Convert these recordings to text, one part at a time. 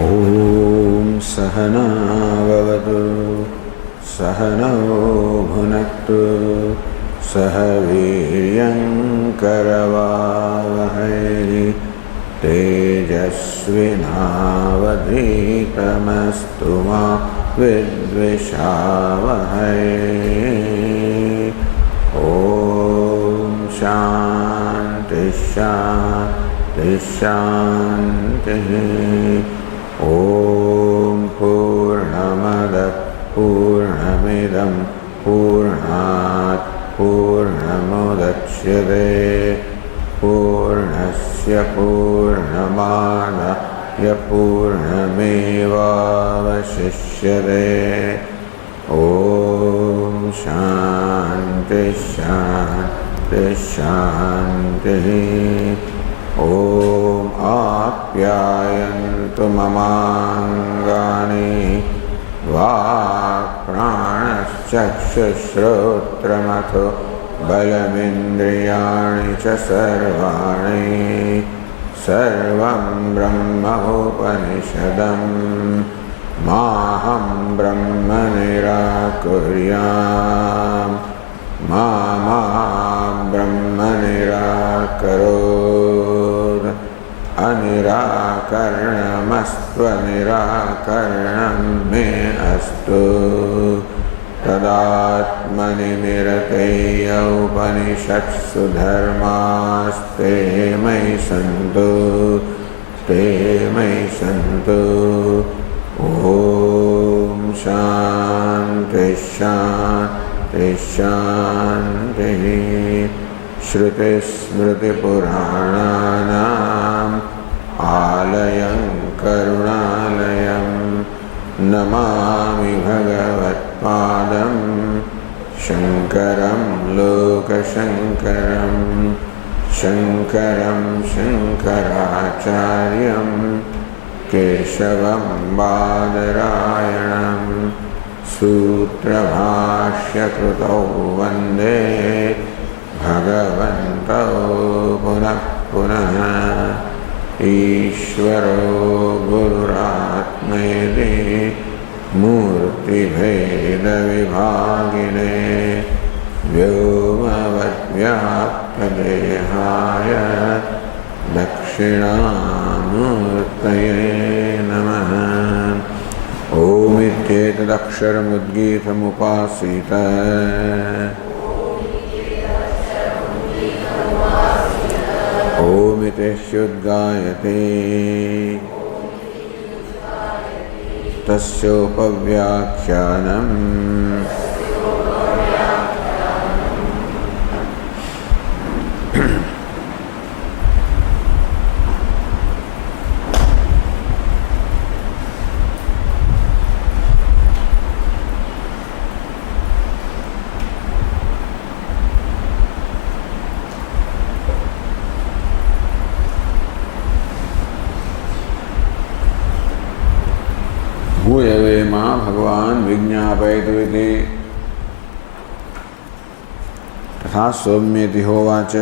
ॐ सहना भवतु सहनौ भुनक्तु सह वीर्यङ्करवावहै तेजस्विनावधीतमस्तु मा विद्विषावहै। ॐ शान्ति शान्ति शान्तिः। ॐ पूर्णमदः पूर्णमिदं पूर्णात् पूर्णमुदच्यते पूर्णस्य पूर्णमादाय पूर्णमेवावशिष्यते। ॐ शान्ति शान्ति शान्तिः। ॐ आप्यायन्तु ममाङ्गानि वाक्प्राणश्चक्षुश्रोत्रमथो बलमिन्द्रियाणि च सर्वाणि सर्वं ब्रह्मोपनिषदं माहं ब्रह्म निराकुर्याम् मा ब्रह्म निराकरोत्। अनिराकरणमस्त्वनिराकरणं मे अस्तु तदात्मनिर्तैः उपनिषत्सु धर्मास्ते मयि सन्तु ते मयि सन्तु। ॐ शान्ति शान्ति शान्तिः। श्रुतिस्मृतिपुराणानाम् आलयं करुणालयं नमामि भगवत्पादं शङ्करं लोकशङ्करं शङ्करं शङ्कराचार्यं केशवं बादरायणं सूत्रभाष्यकृतौ वन्दे भगवन्तौ पुनः पुनः। ईश्वरो गुरुरात्मेति मूर्तिभेदविभागिने व्योमवद्व्याप्तदेहाय दक्षिणामूर्तये नमः। ओमित्येतदक्षरमुद्गीतमुपासीत ओमिति ह्युद्गायते तस्योपव्याख्यानम् भूयवे मां भगवान् विज्ञापयतु इति तथा सौम्येति होवाच।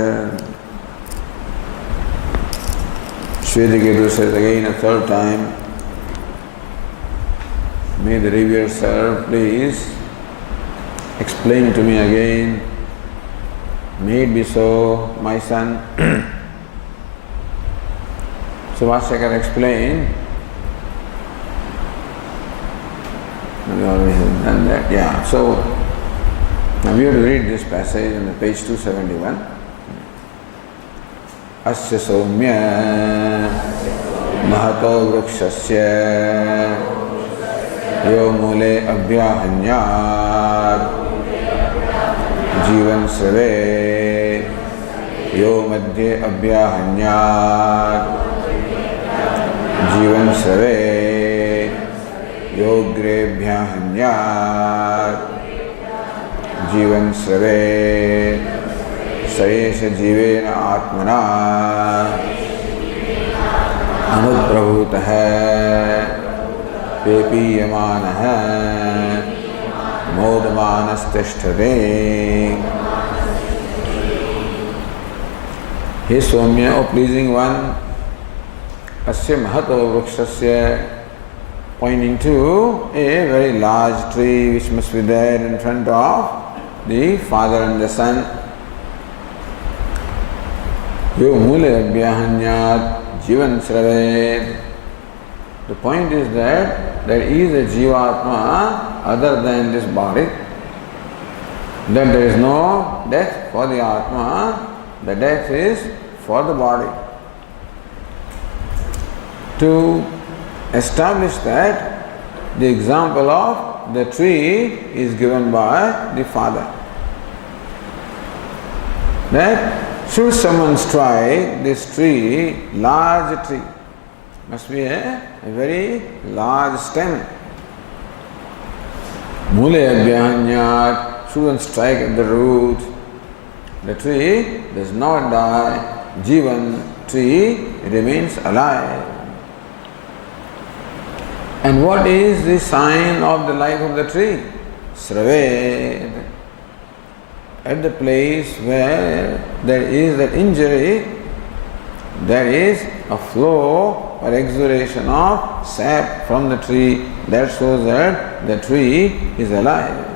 Shvetaketu says again a third time, may the revered sir please explain to me again. May it be so, my son. So Vashyakara explained. We already have done that. Yeah. So now we have to read this passage on the page 271. Asya soumya mahato vrukshasya yo mule abhyahanyat jivan srave yo madhye abhyahanyat jivan srave योग्रेभ्यहन्यात् जीवन स्रवे सयेष जीवेन आत्मना अनुप्रभूतः पेपीयमानः मोदमानस्तिष्ठते। हे सौम्य, O pleasing one, अस्य महतो वृक्षस्य pointing to a very large tree which must be there in front of the father and the son. Yo mule abhyahanyat jivan sravet. The point is that there is a Jivatma other than this body, that there is no death for the Atma, the death is for the body. To establish that, the example of the tree is given by the father. That should someone strike this tree, large tree, must be a very large stem. Mule abhyahanyat, shouldn't strike at the root. The tree does not die. Jivan, tree remains alive. And what is the sign of the life of the tree? Sravet. At the place where there is that injury, there is a flow or exhalation of sap from the tree. That shows that the tree is alive.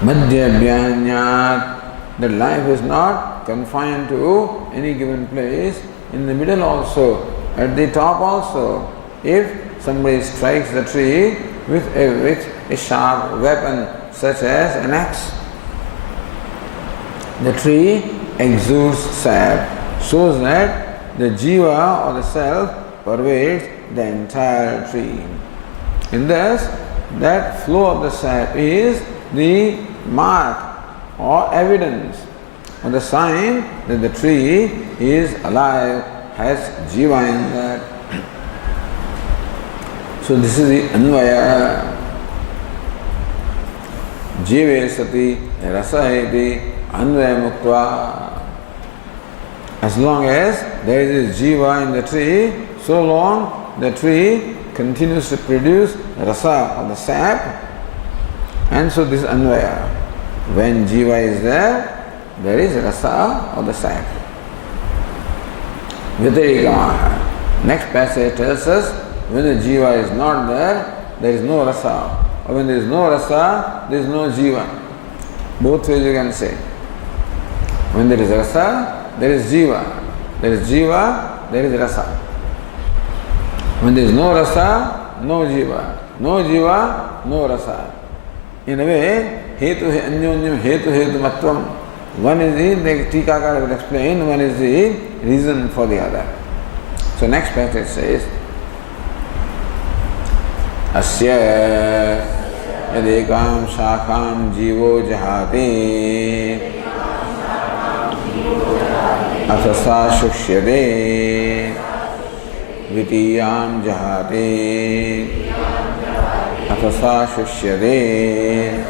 Madhyabhyanyat, the life is not confined to any given place. In the middle also, at the top also. If somebody strikes the tree with a sharp weapon such as an axe, the tree exudes sap, shows that the jiva or the self pervades the entire tree. In this, that flow of the sap is the mark or evidence or the sign that the tree is alive, has jiva in that. So this is the Anvaya. Jive sati rasaheti Anvaya muktva. As long as there is jiva in the tree, so long the tree continues to produce rasa or the sap, and so this Anvaya. When jiva is there is rasa or the sap. Vyatirikamaha. Next passage tells us, when the jiva is not there is no rasa. Or when there is no rasa, there is no jiva. Both ways you can say. When there is rasa, there is jiva. There is jiva, there is rasa. When there is no rasa, no jiva. No jiva, no rasa. In a way, hetu anyonyam hetu hetumatvam. One is the Tikakara will explain, one is the reason for the other. So next passage says, Asya yadekam shakam jivo jahati asasa shukshyade vitiyam jahati asasa shukshyade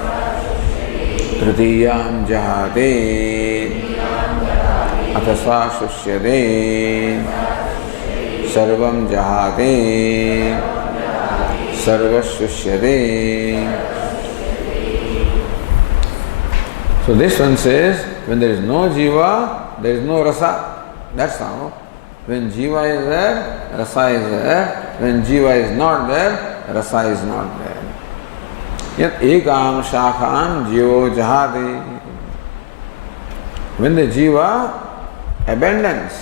tritiyam jahati asasa shukshyade sarvam jahati Sarvashusyade. So this one says, when there is no jiva, there is no rasa. That's how. When jiva is there, rasa is there. When jiva is not there, rasa is not there. Yat ekam shakham jivo jahati. When the jiva abandons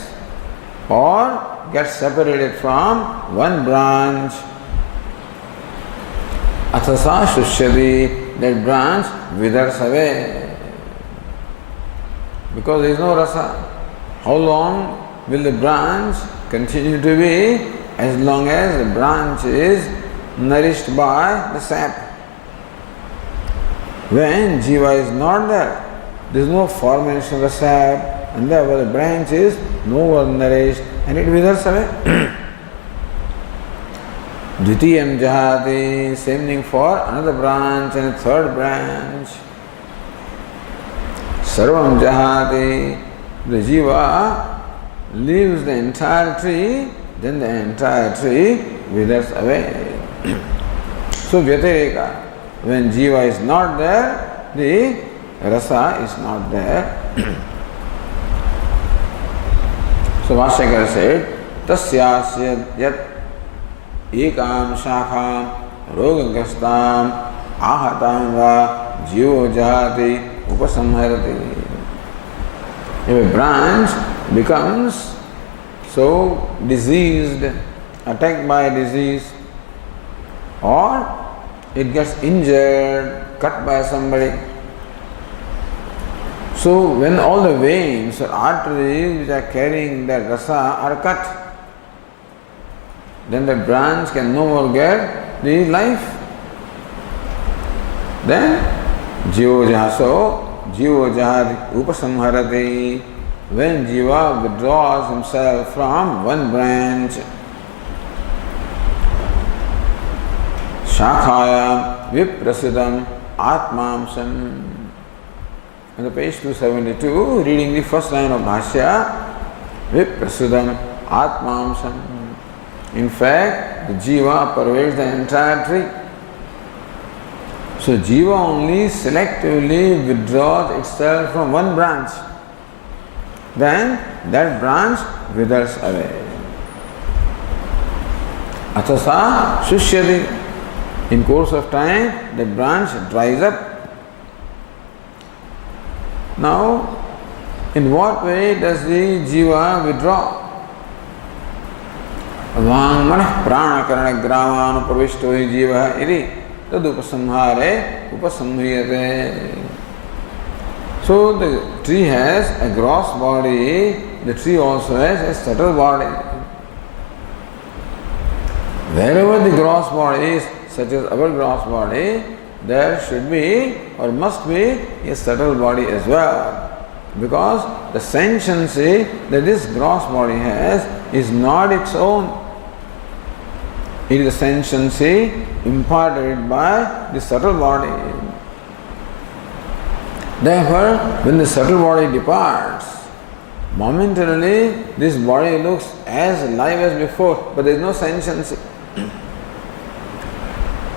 or gets separated from one branch, Athasa Shushadi, that branch withers away. Because there is no rasa. How long will the branch continue to be? As long as the branch is nourished by the sap. When jiva is not there, there is no formation of the sap, and therefore the branch is no more nourished and it withers away. Dvitiyam jahati, same thing for another branch and a third branch. Sarvam jahati, the jiva leaves the entire tree, then the entire tree withers away. So vyatireka, when jiva is not there, the rasa is not there. So Vashyakara said, tasyasya yat ekam shakham rogagrastam ahatam va jivo jahati upasamharati. If a branch becomes so diseased, attacked by a disease, or it gets injured, cut by somebody. So when all the veins or arteries which are carrying that rasa are cut, then the branch can no more get the life. Then jivo jahati upasamharati. When jiva withdraws himself from one branch, shakhaya viprasidam atmamsam. On the page 272, reading the first line of Bhashya, viprasidam atmamsam. In fact, the jiva pervades the entire tree. So jiva only selectively withdraws itself from one branch. Then that branch withers away. Athasa shushyati. In course of time, the branch dries up. Now, in what way does the jiva withdraw? Vang manah prana karana grama anupravishto hi jiva iri tadupasamhare upasamhriyate. So the tree has a gross body, the tree also has a subtle body. Wherever the gross body is, such as our gross body, there should be or must be a subtle body as well. Because the sentiency that this gross body has is not its own. It is a sentiency imparted by the subtle body. Therefore, when the subtle body departs, momentarily this body looks as alive as before, but there is no sentiency.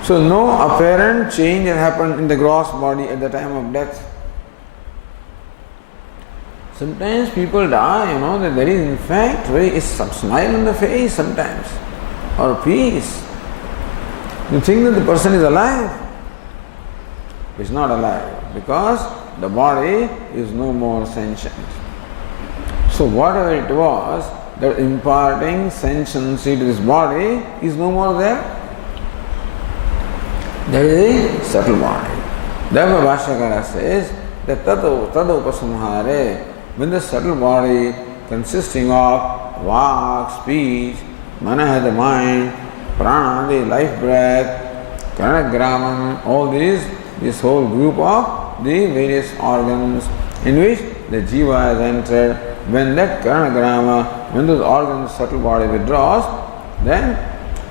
So no apparent change has happened in the gross body at the time of death. Sometimes people die, that there is in fact a smile on the face sometimes, or peace. You think that the person is alive. He is not alive because the body is no more sentient. So whatever it was that imparting sentiency to this body is no more there. That is a subtle body. Therefore Bhashyakara says that tadupasamhare, when the subtle body consisting of vak, speech, manah, the mind, prana, the life breath, karanagramam, all these, this whole group of the various organs in which the jiva has entered, when that karanagrama, when those organs, subtle body withdraws, then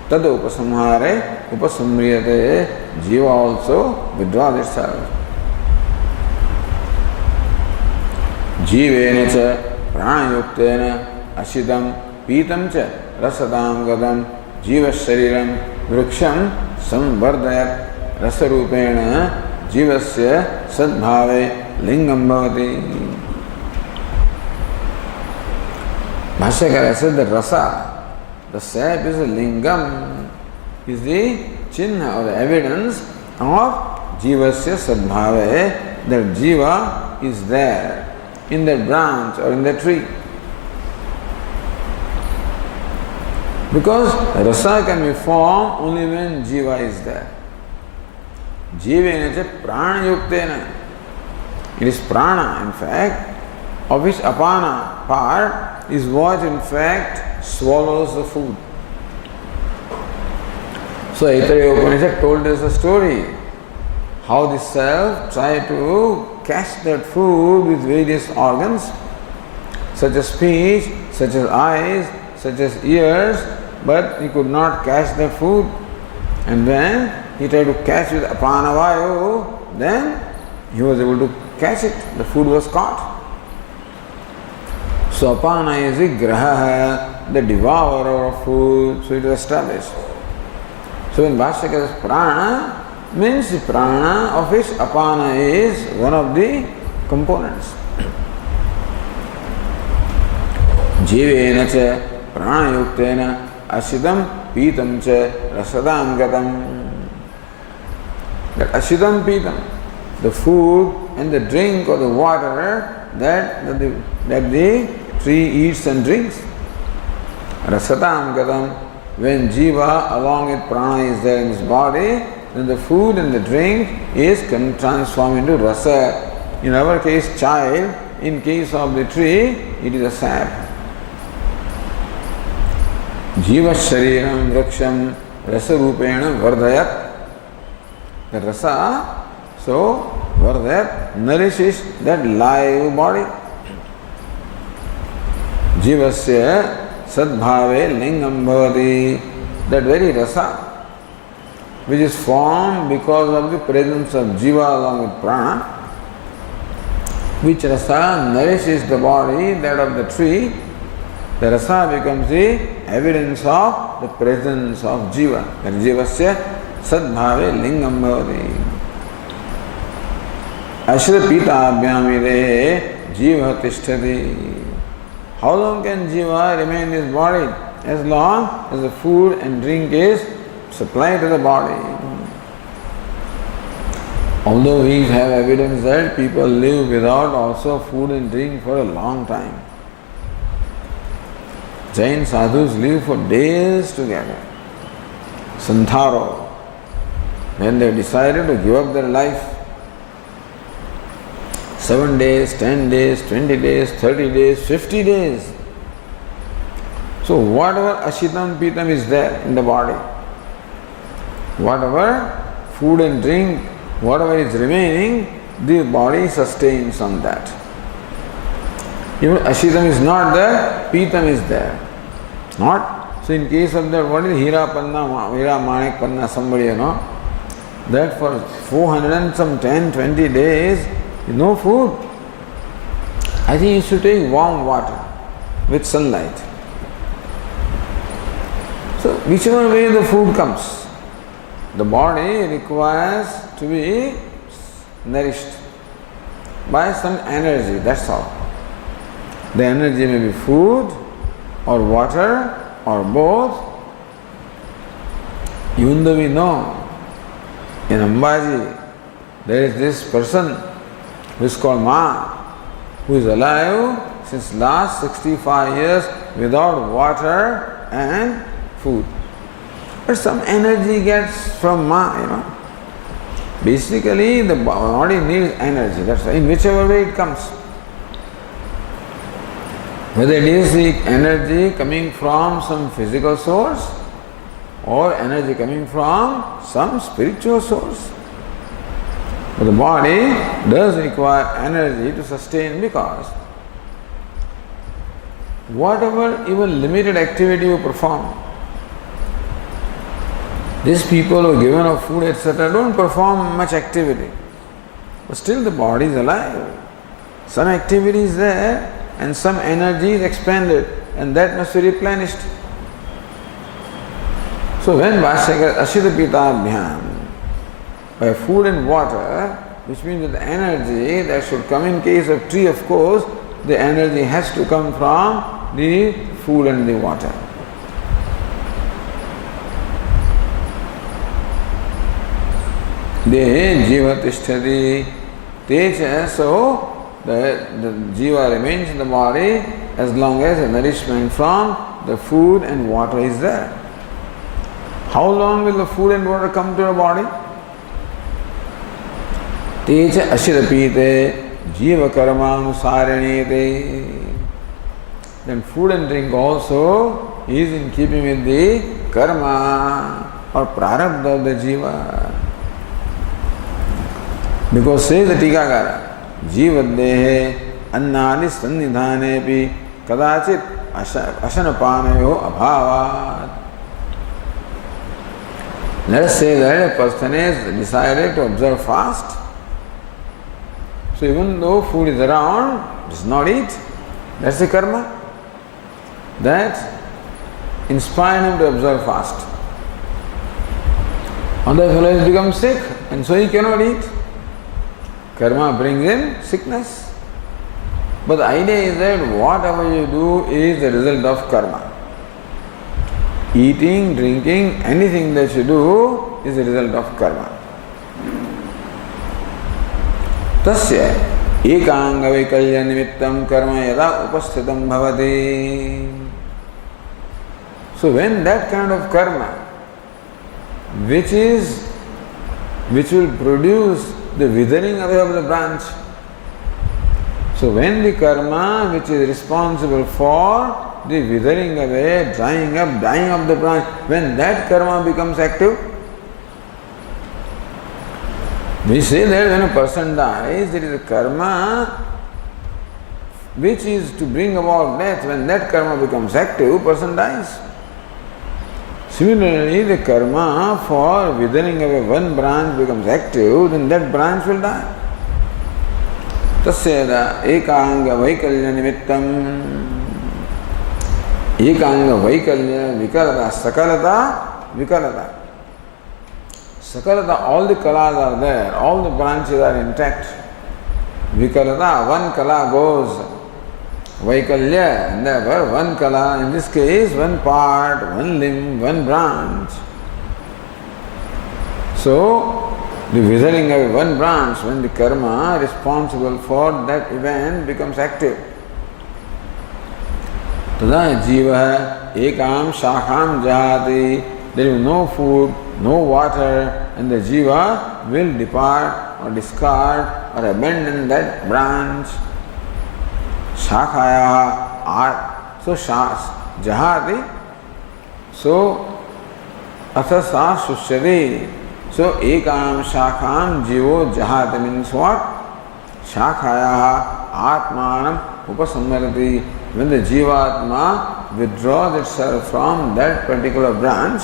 tada upasamhare upasamriyate, jiva also withdraws itself. Jivena cha pranayuktena ashidam pitam cha rasadam gadam jiva shariram vriksham samvardayat rasarupena jivasya sadbhave lingam bhavati. Bhashyakara said that rasa, the sap is a lingam, is the chinna or the evidence of jivasya sadbhave, that jiva is there in that branch or in that tree. Because rasa can be formed only when jiva is there. Jivena cha pranayuktena. It is prana, in fact, of which apana part is what in fact swallows the food. So Aitareya Upanishad told us a story how the self tried to catch that food with various organs, such as speech, such as eyes, such as ears, but he could not catch the food. And when he tried to catch with apana vayu, then he was able to catch it. The food was caught. So apana is the graha, the devourer of food, so it is established. So when Bhashyakara says prana, means the prana of which apana is one of the components. Jivena cha pranayuktena ashidam Pitam cha rasadam gatam. That ashidam pitam, the food and the drink or the water that the tree eats and drinks. Rasadam gatam, when jiva along with prana is there in his body, then the food and the drink is transformed into rasa. In our case, child. In case of the tree, it is a sap. Jiva shariram vraksham rasa rupena vardhayat. The rasa, so vardhayat, nourishes that live body. Jivasya sadbhave lingam bhavati. That very rasa, which is formed because of the presence of jiva along with prana, which rasa nourishes the body, that of the tree, the rasa becomes the evidence of the presence of jiva. That jivasya sadbhave lingam bhavati. Ashra pita abhyamire jiva tishtati. How long can jiva remain in his body? As long as the food and drink is supplied to the body. Although we have evidence that people live without also food and drink for a long time. Jain sadhus live for days together. Santharo. When they decided to give up their life, 7 days, 10 days, 20 days, 30 days, 50 days. So whatever ashitam pitam is there in the body, whatever food and drink, whatever is remaining, the body sustains on that. Even ashitam is not there, pitam is there. Not. So in case of that, what is Hira Panna, Hira Manik Panna, somebody, that for 400 and some 10, 20 days, no food. I think you should take warm water with sunlight. So whichever way the food comes, the body requires to be nourished by some energy, that's all. The energy may be food or water or both. Even though we know in Ambaji there is this person who is called Ma, who is alive since last 65 years without water and food. But some energy gets from Ma, Basically, the body needs energy. That's in whichever way it comes. Whether it is the energy coming from some physical source or energy coming from some spiritual source. But the body does require energy to sustain, because whatever even limited activity you perform, these people who are given of food, etc., don't perform much activity. But still the body is alive. Some activity is there and some energy is expended, and that must be replenished. So when Bhashyakara Ashita Pitabhyam, by food and water, which means that the energy that should come in case of tree, of course, the energy has to come from the food and the water. De jiva tishtati techa, so the jiva remains in the body as long as the nourishment from the food and water is there. How long will the food and water come to the body? Techa ashirapite jiva karmanusharinete. Then food and drink also is in keeping with the karma or prarabdha of the jiva. Because says the Tikakara, Jivadehe annadi sannidhanepi kadachit ashanapanayo abhavat. Let us say that a person has decided to observe fast. So even though food is around, does not eat. That's the karma that inspired him to observe fast. Other fellow has become sick and so he cannot eat. Karma brings in sickness. But the idea is that whatever you do is the result of karma. Eating, drinking, anything that you do is a result of karma. Tasya ekanga vaikalya nimittam karma yada upasthitam bhavati. So when that kind of karma, which will produce the withering away of the branch. So when the karma which is responsible for the withering away, drying up, dying of the branch, when that karma becomes active, we say that when a person dies, there is a karma which is to bring about death. When that karma becomes active, person dies. Similarly, the karma for withering away one branch becomes active, then that branch will die. Tasyada ekanga vaikalya nimittam. Ekanga vaikalya vikalata sakalata vikalata. Sakalata, all the kalas are there, all the branches are intact. Vikalata, one kala goes. Vaikalya, never, one kala, in this case, one part, one limb, one branch. So, the withering of one branch, when the karma responsible for that event becomes active. Tada jiva ekam shakham jahati. There is no food, no water, and the jiva will depart or discard or abandon that branch. Shakhaya art. So jahati. So athasa sushyati. So ekam shakham jivo jahati means what? Shakhaya atmanam upasammarati. When the jivatma withdraws itself from that particular branch,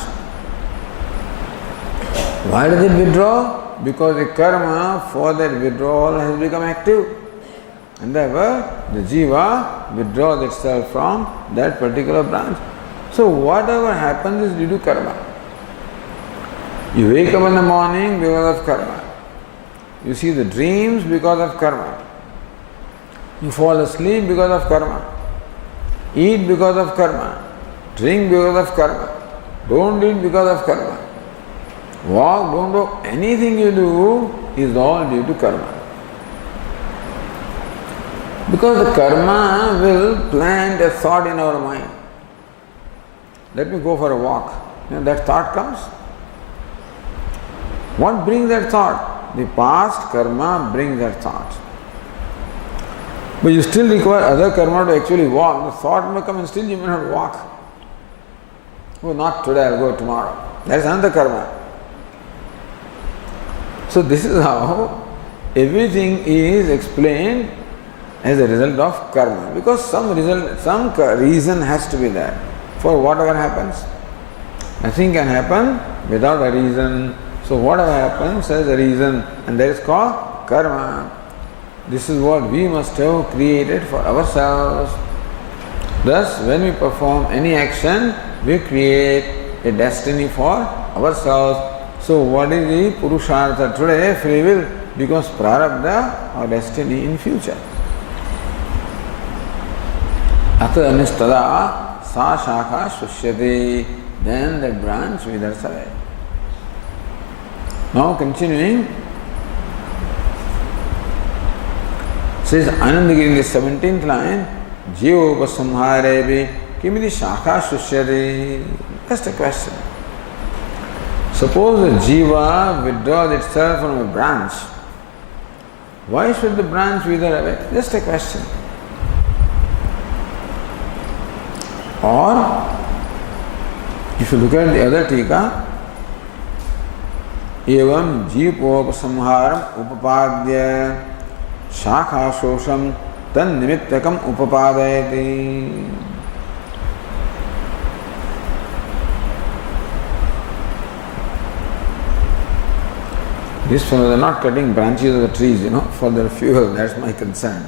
why does it withdraw? Because the karma for that withdrawal has become active. And therefore, the jiva withdraws itself from that particular branch. So whatever happens is due to karma. You wake up in the morning because of karma. You see the dreams because of karma. You fall asleep because of karma. Eat because of karma. Drink because of karma. Don't eat because of karma. Walk, don't walk. Anything you do is all due to karma. Because the karma will plant a thought in our mind. Let me go for a walk. That thought comes. What brings that thought? The past karma brings that thought. But you still require other karma to actually walk. The thought may come and still you may not walk. Oh, not today, I'll go tomorrow. That is another karma. So this is how everything is explained as a result of karma. Because some reason has to be there for whatever happens. Nothing can happen without a reason. So whatever happens has a reason, and that is called karma. This is what we must have created for ourselves. Thus, when we perform any action, we create a destiny for ourselves. So what is the Purushartha today? Free will becomes prarabdha or destiny in future. Atha anistada sa shakha sushyati. Then that branch withers away. Now continuing, says Anandagiri in the 17th line, Jivopasamharevi kimidi shakha sushyati. Just a question. Suppose the jiva withdraws itself from a branch. Why should the branch wither away? Just a question. Or, if you look at the other tika, evam jivopasamharam upapadya shakha shosham tan nimittakam upapadayati. These fellows are not cutting branches of the trees, for their fuel. That's my concern.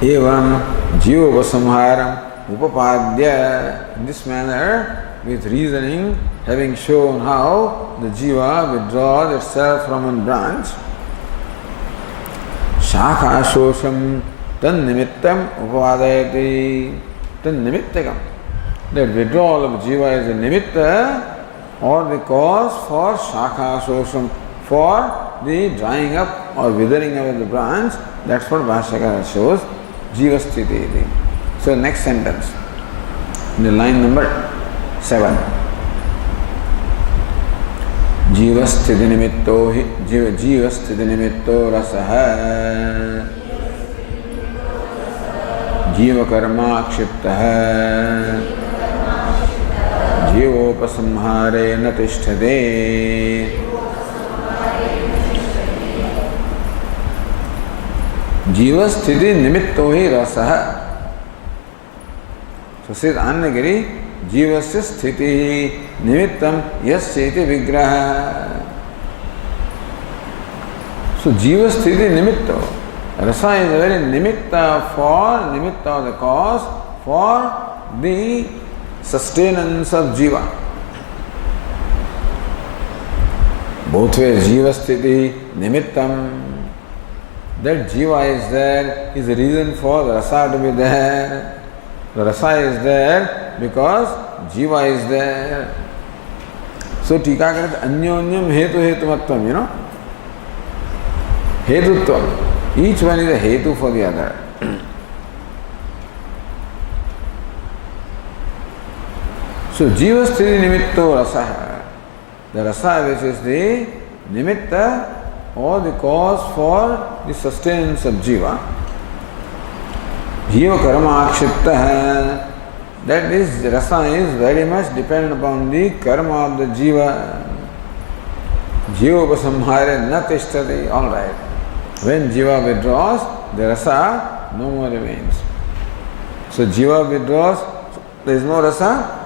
Evam jivopasamharam upapadya. In this manner, with reasoning, having shown how the jiva withdraws itself from one branch, shakha shosham, Tannimittam upadayati. Tannimittakam. That withdrawal of jiva is a nimitta or the cause for shakha sosham, for the drying up or withering away of the branch. That's what Bhashyakara shows. Jiva sthiti iti. So next sentence, in the line number 7. Jiva sthiti nimitto hi jiva sthiti nimitto rasaha jiva karma akshiptaha जीवोपसंहारे न तिष्ठते. जीव स्थिति निमित्तो ही रसः. So says Annagiri, जीवस्य स्थिति निमित्तं यस्येति विग्रह. So जीव स्थिति निमित्तो. Rasa is a very nimitta of the cause for the sustenance of jiva. Both ways, jiva sthiti nimittam. That jiva is there is the reason for the rasa to be there. The rasa is there because jiva is there. So Tikakara anyonyam hetu hetumatvam, you know. Hetutvam. Each one is a hetu for the other. So jiva sthiti nimitto rasa. The rasa which is the nimitta or the cause for the sustenance of jiva. Jiva karma akshipta. That is, the rasa is very much dependent upon the karma of the jiva. Jiva upasamhare na tishtati. All right. When jiva withdraws, the rasa no more remains. So jiva withdraws, there is no rasa.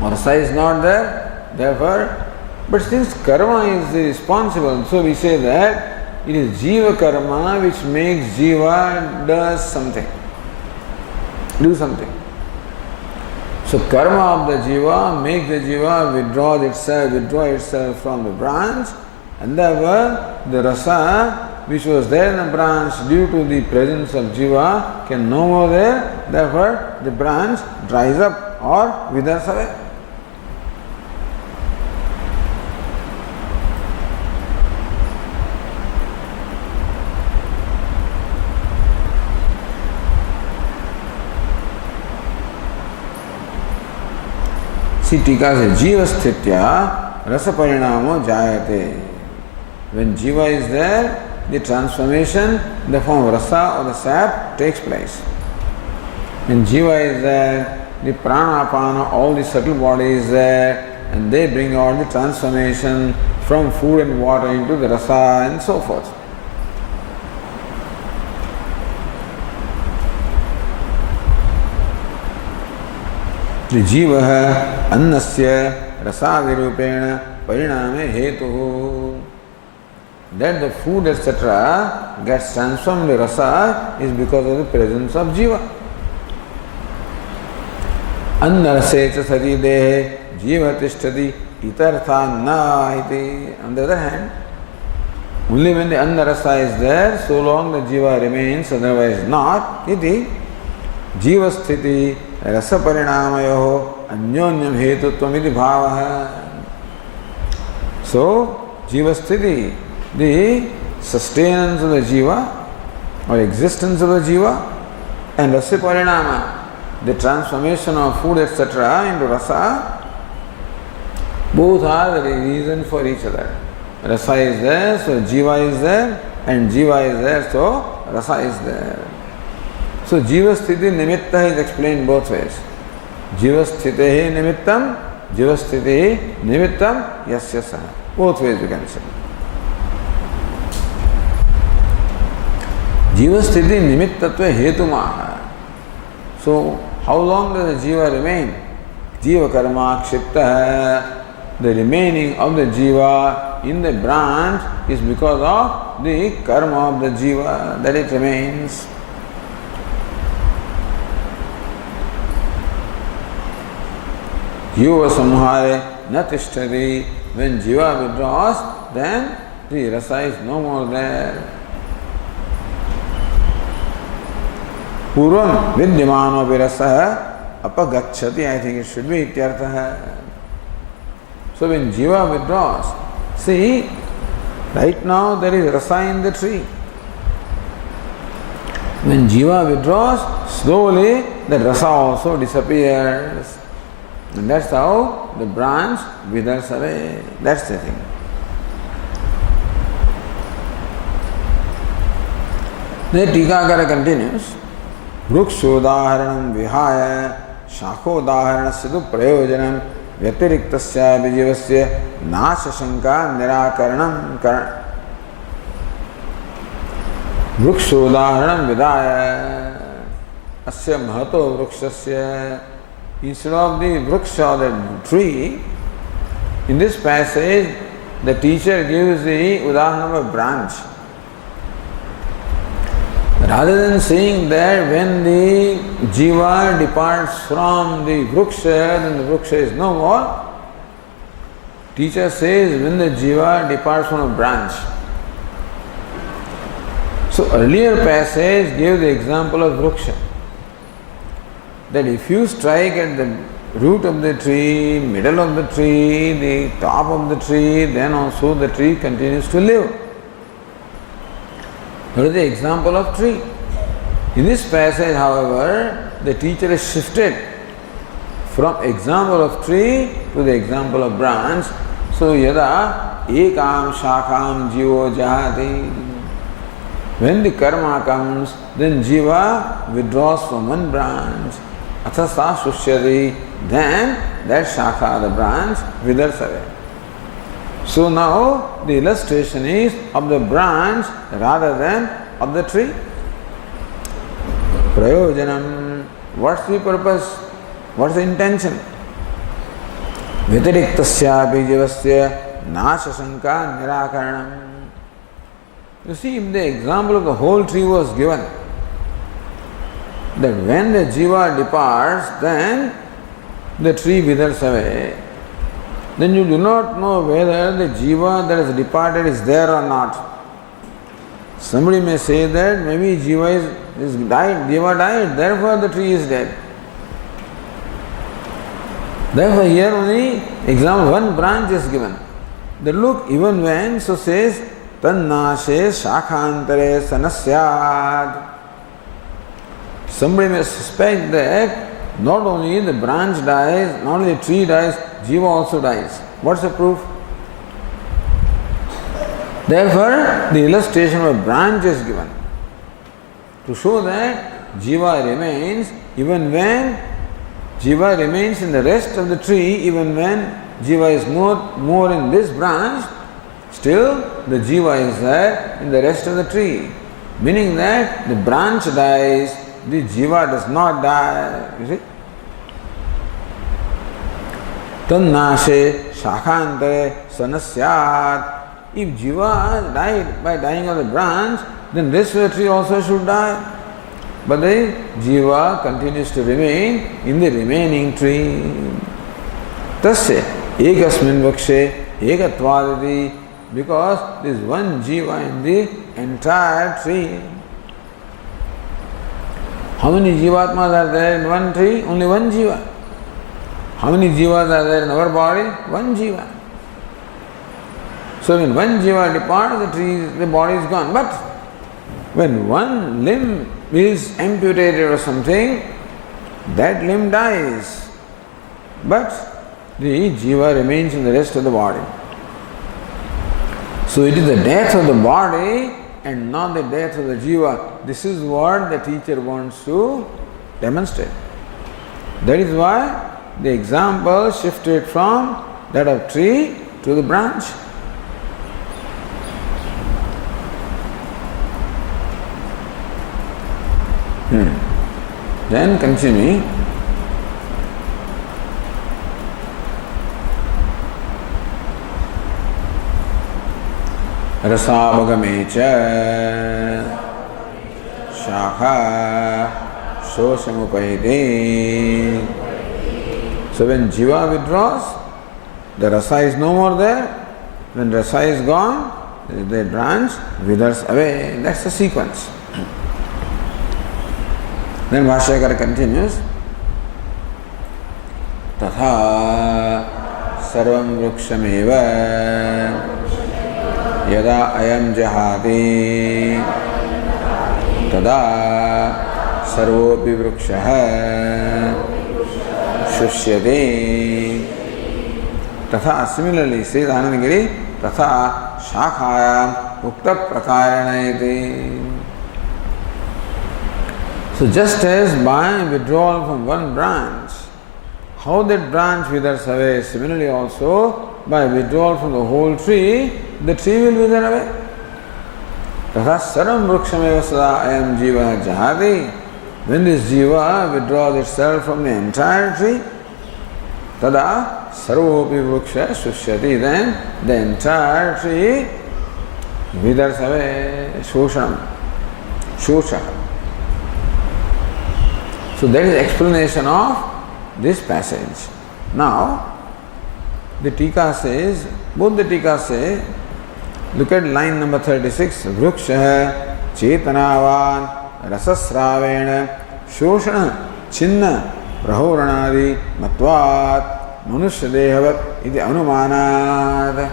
Rasa is not there, therefore, but since karma is responsible, so we say that it is jiva karma which makes jiva do something. So karma of the jiva makes the jiva withdraw itself from the branch, and therefore the rasa which was there in the branch due to the presence of jiva can no more there, therefore the branch dries up or withers away. Tika says, jiva sthitya rasa parinamo jayate. When jiva is there, the transformation in the form of rasa or the sap takes place. When jiva is there, the prana, apana, all the subtle body is there, and they bring out the transformation from food and water into the rasa and so forth. The jiva annasya rasa virupena pariname hetuhu. That the food etc. gets transformed to rasa is because of the presence of jiva. Annarasecha saridehe jiva tishtati itartha na iti. On the other hand, only when the annarasa is there, so long the jiva remains, otherwise not, iti jiva sthiti rasa parinamayoho anyonyam hetutvam iti bhavaha. So, jiva sthiti, the sustenance of the jiva or existence of the jiva, and rasa parinama, the transformation of food etc. into rasa, both are the reason for each other. Rasa is there, so jiva is there, and jiva is there, so rasa is there. So jiva sthiti nimitta is explained both ways. Jiva sthiti nimittam, jiva sthiti nimittam yasya saha. Both ways you can say. Jiva sthiti nimittatva hetumaha. So how long does the jiva remain? Jiva karma akshiptaha. The remaining of the jiva in the branch is because of the karma of the jiva that it remains. Jiva samhare na tishtati. When jiva withdraws, then the rasa is no more there. Purvam vidyamano virasa apagacchati. I think it should be ityartha. So when jiva withdraws, see, right now there is rasa in the tree. When jiva withdraws, slowly the rasa also disappears. And that's how the branch withers away. That's the thing. The Tikakara continues. Vrukshodaharanam vihaya shakhodaharanasya tu prayojanam vyatiriktasya vijivasya nashashanka nirakaranam karanam. Vrukshodaharanam vidaya asya mahato vrukshasya. Instead of the vriksha, the tree, in this passage the teacher gives the udaharanam of branch. Rather than saying that when the jiva departs from the vriksha, then the vriksha is no more, teacher says when the jiva departs from a branch. So earlier passage gave the example of vriksha. That if you strike at the root of the tree, middle of the tree, the top of the tree, then also the tree continues to live. That is the example of tree. In this passage, however, the teacher has shifted from example of tree to the example of branch. So, yada ekam shakam jivo jahati. When the karma comes, then jiva withdraws from one branch. Athasa sushyati. Then that shakha, the branch, withers away. So now the illustration is of the branch rather than of the tree. Prayojanam. What's the purpose? What's the intention? Vyatiriktasya jivasya nashashanka nirakaranam. You see, if the example of the whole tree was given, that when the jiva departs, then the tree withers away. Then you do not know whether the jiva that has departed is there or not. Somebody may say that maybe jiva is died, jiva died, therefore the tree is dead. Therefore here only example, one branch is given. That look, even when, so says, tannashe shakhantare sanasyad. Somebody may suspect that not only the branch dies, not only the tree dies, jiva also dies. What's the proof? Therefore, the illustration of a branch is given to show that jiva remains even when jiva remains in the rest of the tree, even when jiva is more in this branch, still the jiva is there in the rest of the tree. Meaning that the branch dies, the jiva does not die. You see? Tannashe shakhantare sanasyat. If jiva died by dying of the branch, then this tree also should die. But the jiva continues to remain in the remaining tree. Tasya ekasmin vakshe ekatvaditi. Because there is one jiva in the entire tree. How many jivatmas are there in one tree? Only one jiva. How many jivas are there in our body? One jiva. So when one jiva departs, the body is gone. But when one limb is amputated or something, that limb dies. But the jiva remains in the rest of the body. So it is the death of the body and not the death of the jiva. This is what the teacher wants to demonstrate. That is why the example shifted from that of tree to the branch. Then continuing. Rasavagame cha shakha sosamupayate. So when jiva withdraws, the rasa is no more there. When rasa is gone, the branch withers away. That's the sequence. Then Bhashyakara continues, Tatha sarvam vrukṣameva yada ayam jahati tada sarvopi vrukṣah shushyate. Tatha, similarly, says Anandagiri, Tatha shakhayam ukta prakaranayati. So just as by withdrawal from one branch, how that branch withers away, similarly also by withdrawal from the whole tree, the tree will wither away. Tatha saram vrukṣameva sada ayam jiva jahati. When this jiva withdraws itself from the entire tree, tada sarvopi vrukṣah shushyati, then the entire tree withers away. Shosham. Shosha. So that is explanation of this passage. Now, the Tika says, both the Tika say, look at line number 36, Vrukṣah chetanavan rasasravena shoshana chinna prahoranadi matvat manushyadehavat iti anumanad.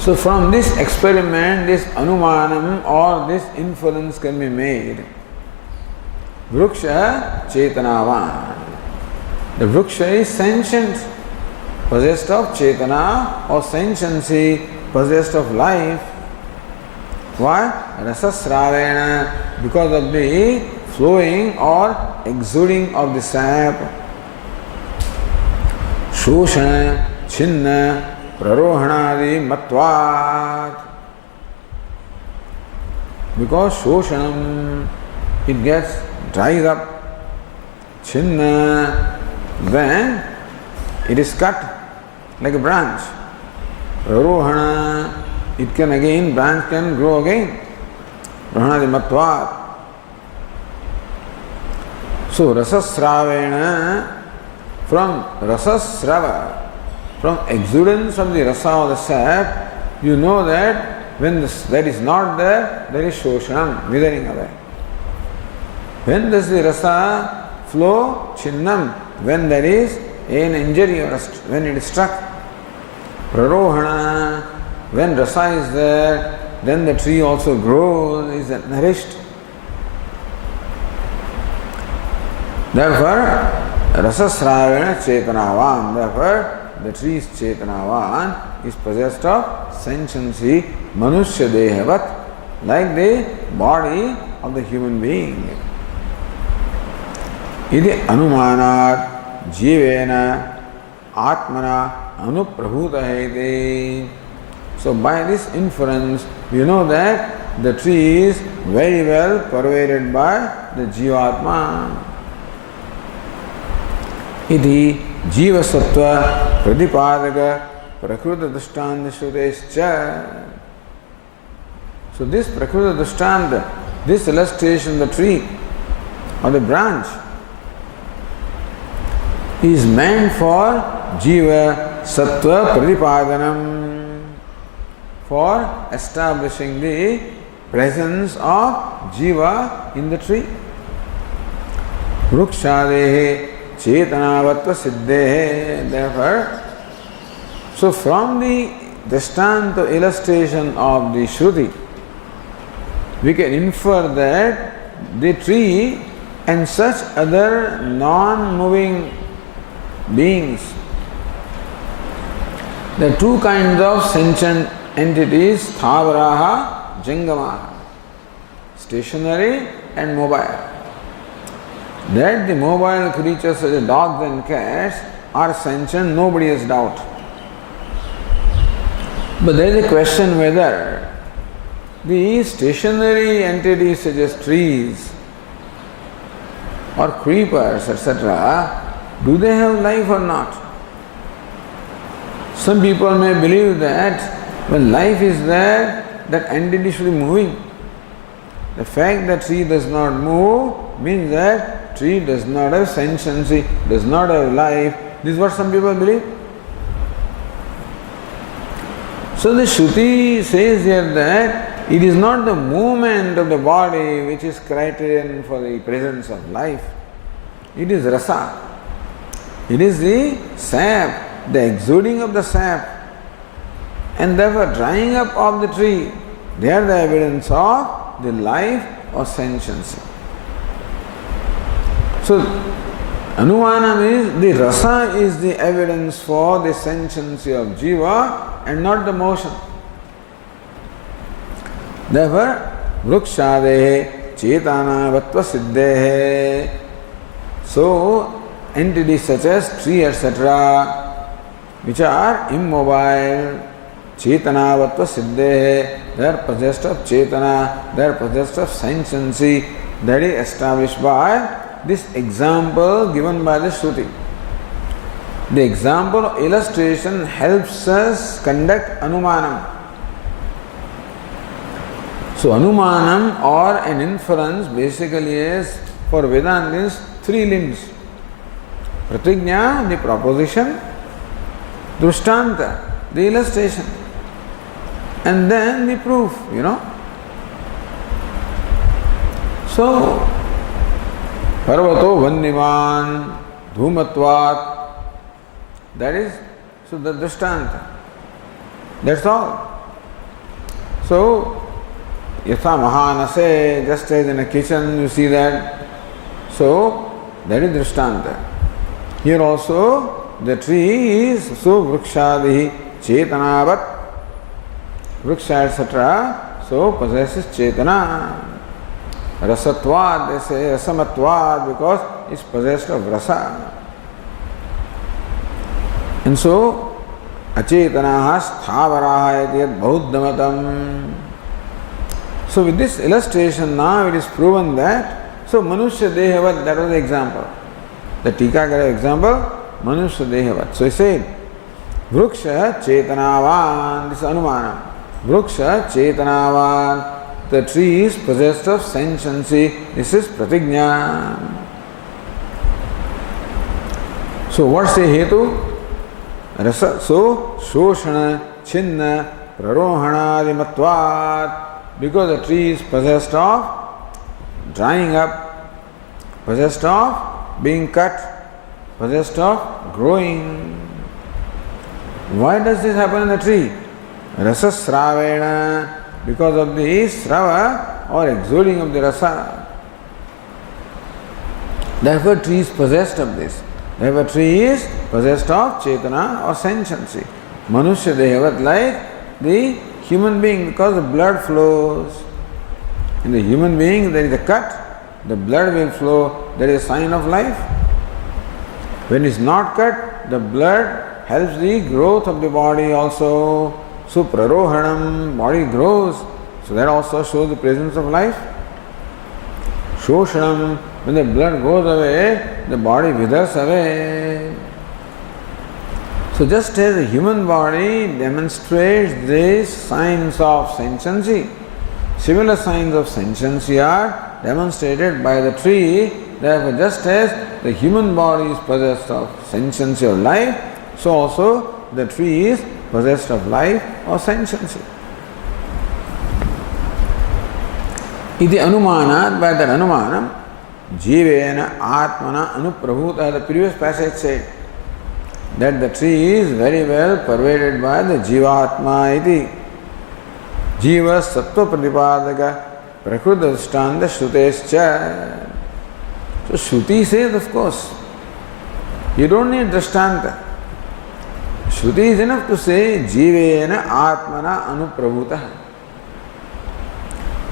So from this experiment, this anumanam or this inference can be made. Vrukṣah chetanavan. The Vrukṣah is sentient, possessed of chetana or sentiency, possessed of life. Why? Rasasravena, because of the flowing or exuding of the sap. Shoshana, chinna, prarohanadi, matvat. Because Shoshanam, it gets dries up. Chinna, when it is cut like a branch. Prarohana, it can again, branch can grow again. Prahanadi matvat. So rasasravena, from rasasrava, from exudance of the rasa of the sap, you know that when that is not there, there is shoshanam, withering away. When does the rasa flow? Chinnam, when there is an injury or when it is struck. Prarohana, when rasa is there, then the tree also grows, is nourished. Therefore, rasasravena chetanavan, therefore the tree's chetanavan is possessed of sentiency, manushya dehavat, like the body of the human being. Iti anumanat jivena atmana anuprabhutaheti. So by this inference, we know that the tree is very well pervaded by the jivatma. Iti jiva sattva pradipadaka prakruta drishtanta shrutescha. So this prakruta drishtanta, this illustration of the tree or the branch, is meant for jiva sattva pradipadanam, for establishing the presence of jiva in the tree. Vrukṣadehe chetanavatva siddhehe. Therefore, so from the Drishtanta illustration of the Shruti, we can infer that the tree and such other non-moving beings, there are two kinds of sentient entities, thavaraha, jangamaha, stationary and mobile. That the mobile creatures such as dogs and cats are sentient, nobody has doubt. But there is a question whether the stationary entities such as trees or creepers, etc., do they have life or not? Some people may believe that when life is there, that entity should be moving. The fact that tree does not move means that tree does not have sentiency, does not have life. This is what some people believe. So the Shruti says here that It is not the movement of the body which is criterion for the presence of life. It is rasa. It is the sap, the exuding of the sap, and therefore drying up of the tree. They are the evidence of the life or sentiency. So, anumanam is, the rasa is the evidence for the sentiency of jiva and not the motion. Therefore, vrukshade chetanavatva siddhe. So, entities such as tree, etc., which are immobile, chetanavatva siddhe, they are possessed of chetana, they are possessed of sentiency, that is established by this example given by the Shruti. The example of illustration helps us conduct anumanam. So anumanam or an inference basically is for Vedantis three limbs. Pratignya, the proposition, Drishtanta, the illustration, and then the proof, So, Parvato Vandiman Dhumatvat, that is, so the Drishtanta. That's all. So, Yatha Mahanase, just as in a kitchen you see that. So, that is Drishtanta. Here also, the tree is so vrukshadihi chetanavat, vruksha etc. So, possesses chetana. Rasatvad, they say rasamatvad, because it's possessed of rasa. And so, achetanaha sthavaraha iti yad bauddhamatam. So with this illustration now it is proven that, so Manusya Dehavat, that was the example. The Tikakara example, Manusya Dehavat. So he said, Vruksha Chetanavan, this is Anumanam. Vruksha Chetanavan, the tree is possessed of sentiency, this is Pratignya. So what's the hetu? Rasa, so Shoshana, Chinna, Prarohanadimatvat. Because the tree is possessed of drying up, possessed of being cut, possessed of growing. Why does this happen in the tree? Rasa sravena, because of the srava or exuding of the rasa. Therefore tree is possessed of this. Therefore tree is possessed of chetana or sentiency. Manusya dehavat, like the human being, because the blood flows. In the human being there is a cut, the blood will flow, there is a sign of life. When it is not cut, the blood helps the growth of the body also. So prarohanam, body grows, so that also shows the presence of life. Shoshanam, when the blood goes away, the body withers away. So just as the human body demonstrates these signs of sentiency, similar signs of sentiency are demonstrated by the tree. Therefore, just as the human body is possessed of sentiency or life, so also the tree is possessed of life or sentiency. Iti anumanat, by that anumanam, jivena atmana anuprabhuta, the previous passage said that the tree is very well pervaded by the jivatma iti. Jiva sattva pratipadaka prakrita drishtanta shrutescha. So Shruti says, of course, you don't need drishtanta. Shruti is enough to say jivena atmana anuprabhuta.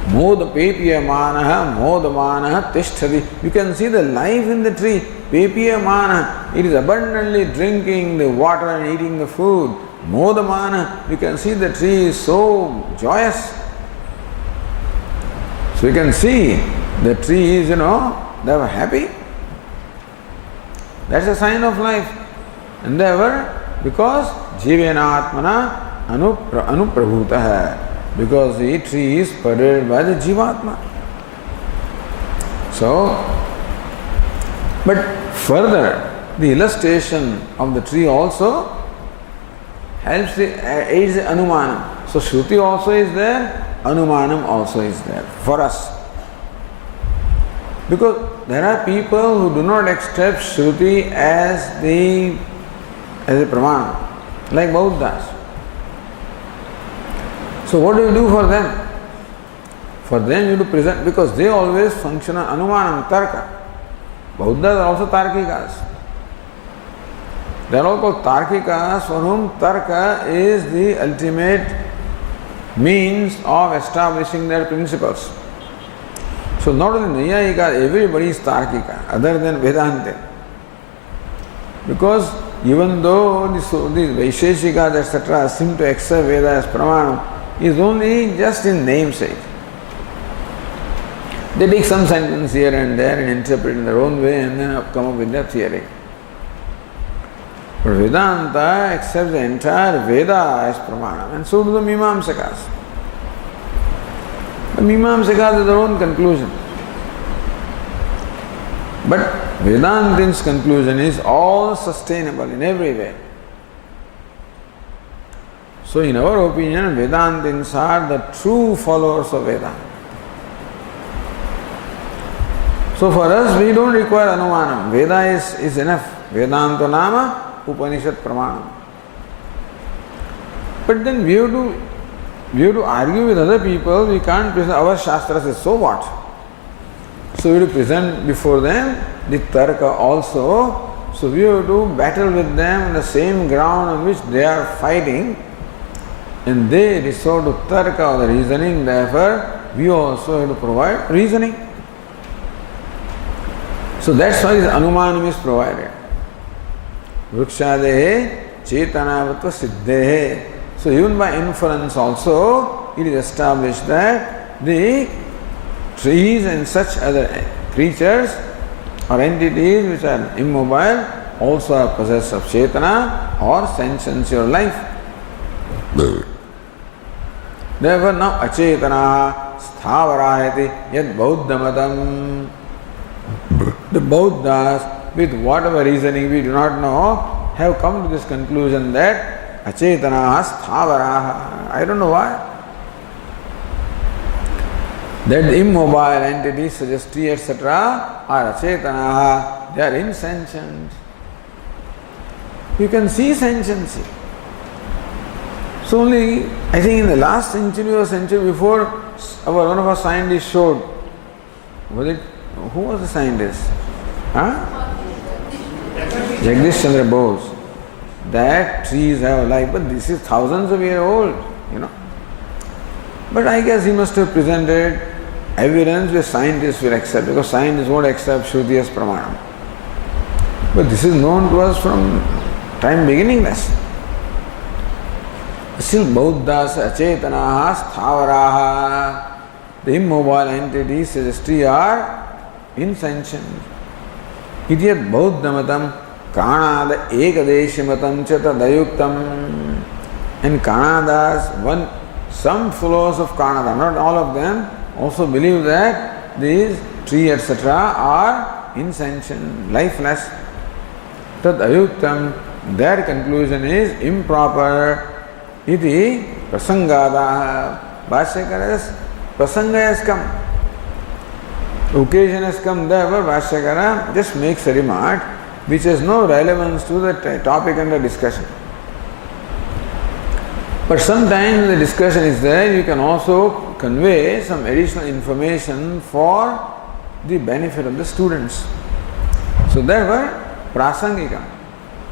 Modapepiyamanaha modamanaha tishtati. You can see the life in the tree. Pepiyamanaha, it is abundantly drinking the water and eating the food. Modamanaha, you can see the tree is so joyous. So you can see the tree is, they were happy. That's a sign of life. And they were, because jivena atmana anuprabhuta, because the tree is pervaded by the jivatma. So, but further, the illustration of the tree also helps aids the anumanam. So Shruti also is there, Anumanam also is there for us. Because there are people who do not accept Shruti as a Pramana, like Bauddhas. So what do you do for them? For them you do present, because they always function on Anumanam, Tarka. Bauddhas are also Tarkikas. They are all called Tarkikas, for whom Tarka is the ultimate means of establishing their principles. So not only Nayayika, everybody is Tarkika, other than Vedanta. Because even though these Vaisheshikas, etc., seem to accept Veda as Pramana, is only just in namesake. They take some sentence here and there and interpret in their own way and then come up with their theory. But Vedanta accepts the entire Veda as Pramana, and so do the Mimamsakas. The Mimamsakas have their own conclusion. But Vedantin's conclusion is all sustainable in every way. So in our opinion, Vedantins are the true followers of Vedanta. So for us, we don't require Anumanam. Veda is enough. Vedanta Nama, Upanishad Pramanam. But then we have to argue with other people. We can't present our Shastra says, so what? So we have to present before them the Tarka also. So we have to battle with them on the same ground on which they are fighting. And they resort to Tarka or the reasoning. Therefore, we also have to provide reasoning. So that's why this Anumanam is provided. Vrikshadehe Chetanavatva Siddhehe. So even by inference also, it is established that the trees and such other creatures or entities which are immobile also are possessed of Chetana or sentience or life. Therefore now Achetana Sthavarahati Yad Bauddhamatam. The Bauddhas, with whatever reasoning we do not know, have come to this conclusion that Achetana Sthavaraha. I don't know why. That the immobile entities such as tree, etc., are Achetana, they are insentient. You can see sentiency. So only, I think in the last century or century before, one of our scientists showed, who was the scientist? Jagdish Chandra Bose. That trees have life, but this is thousands of years old, But I guess he must have presented evidence which scientists will accept, because scientists won't accept Shruti as Pramanam. But this is known to us from time beginningless. Still Bauddhas, Achetanaha, Sthavaraha, the immobile entities such as tree are insentient. Idyat Bauddhamatam Kanada Ekadeshimatam Chatadayuktam. And Kanadas, some followers of Kanada, not all of them, also believe that these trees, etc., are insentient, lifeless. Tadayuktam, their conclusion is improper. Iti prasangada. Bhashyakara, prasanga has come. Occasion has come, therefore Bhashyakara just makes a remark which has no relevance to the topic under discussion. But sometimes the discussion is there, you can also convey some additional information for the benefit of the students. So therefore, prasangika.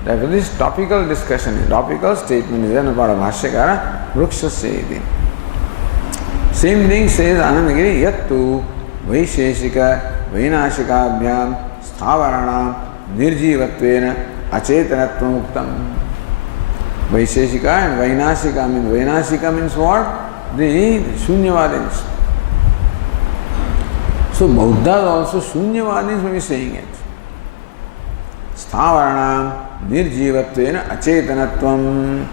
Therefore this topical discussion, topical statement is there on the part of Bhashyakara, vrukshasya. Same thing says Anandagiri, yattu Vaisheshika Vainashikabhyam Sthavarana Nirjivatvena Achetanatvam Uktam. Vaisheshika and Vainashika means, Vainashika means what? The Shunyavadins. So Bauddhas also Shunyavadins may be saying it. Sthavarana Nirjivatvena Achetanatvam.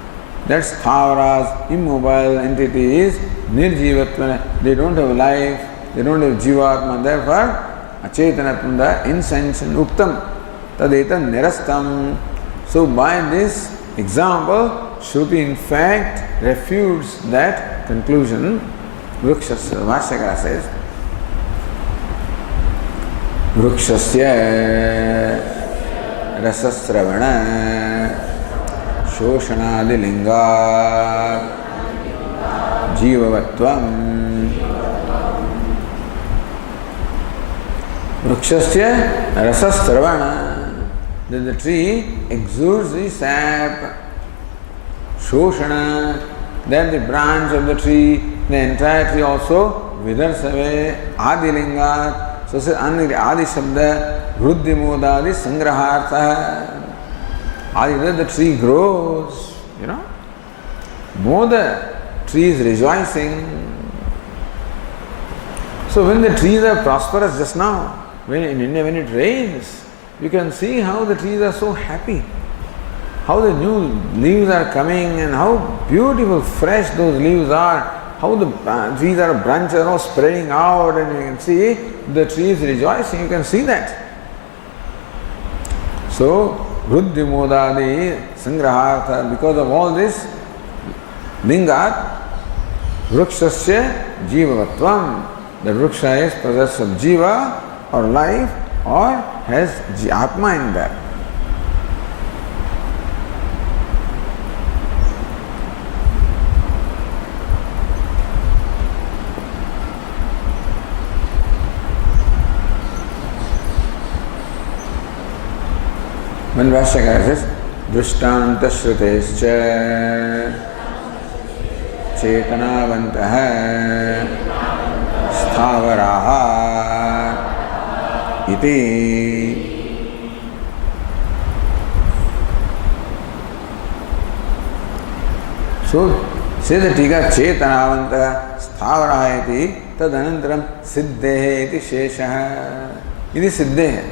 That Sthavaras, immobile entities, Nirjivatvena, they don't have life. They don't have Jivatma, therefore, Achetanatvam, the insentient, Uktam, Tadetam Nirastam. So by this example, Shruti in fact refutes that conclusion Vrukshasya, the Bhashyakara says, Vrukshasya rasasravana shoshanadilinga jivavatvam. Vrukshasya rasasravana, that the tree exudes the sap. Shoshana, then the branch of the tree, the entire tree also withers away. Adilinga, so says Adi Shabda, Vruddhi Modadi Sangrahartha. Adi, the tree grows, More the tree is rejoicing. So when the trees are prosperous just now, when in India when it rains, you can see how the trees are so happy. How the new leaves are coming and how beautiful, fresh those leaves are. How the trees are branches are spreading out and you can see the trees rejoicing. You can see that. So, Vruddhi Modadi Sangrahartha, because of all this, Lingat, Vrukshasya Jivavatvam. The Vruksha is possessed of Jiva or life or has Atma in that. When Bhashyakara says, Drishtanta Shrutescha Chetanavantaha Sthavaraha Iti. So, says the Tika, Chetanavanta Sthavaraha Iti Tadanantaram Siddhehe Iti Sheshaha. Iti Siddhehe.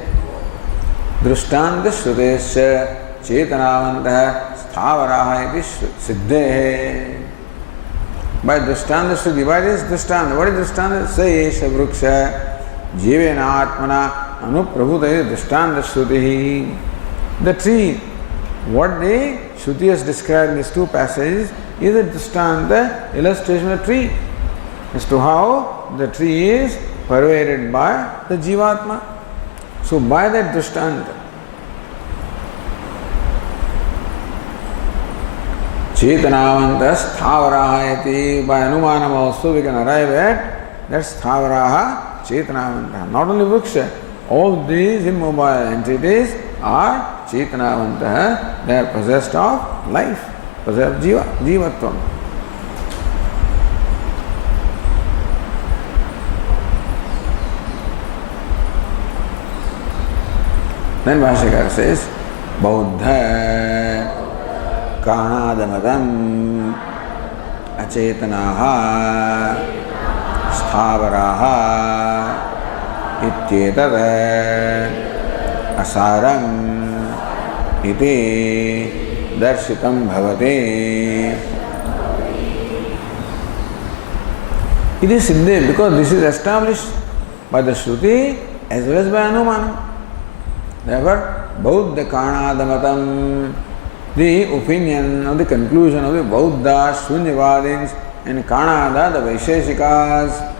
दृष्टांत श्रुतेश्च चेतनावन्तः स्थावराः इति सिद्धेः. By दृष्टांत श्रुति, what is दृष्टांत? What is दृष्टांत? स एष वृक्ष जीवेन आत्मना अनुप्रभूतः दृष्टांत श्रुतिः. The tree, what the Shruti has described in these two passages is a drishtanta illustration of the tree as to how the tree is pervaded by the Jivatma. So by that drishtanta, Chetanavanta Sthavaraha iti, by Anumanam also we can arrive at that Sthavaraha Chetanavanta. Not only Vriksha, all these immobile entities are Chetanavanta, they are possessed of life, possessed of Jivatvam. Then Bhashyakara says, Bauddha Kanadamatam Achetanaha Sthavaraha Ityetad Asaram Iti Darshitam Bhavati. It is Siddhe because this is established by the Shruti as well as by Anumanam. Therefore, Bauddha Kanadamatam, the opinion of the conclusion of the Bauddha, Shunyavadins and Kanada, the Vaisheshikas.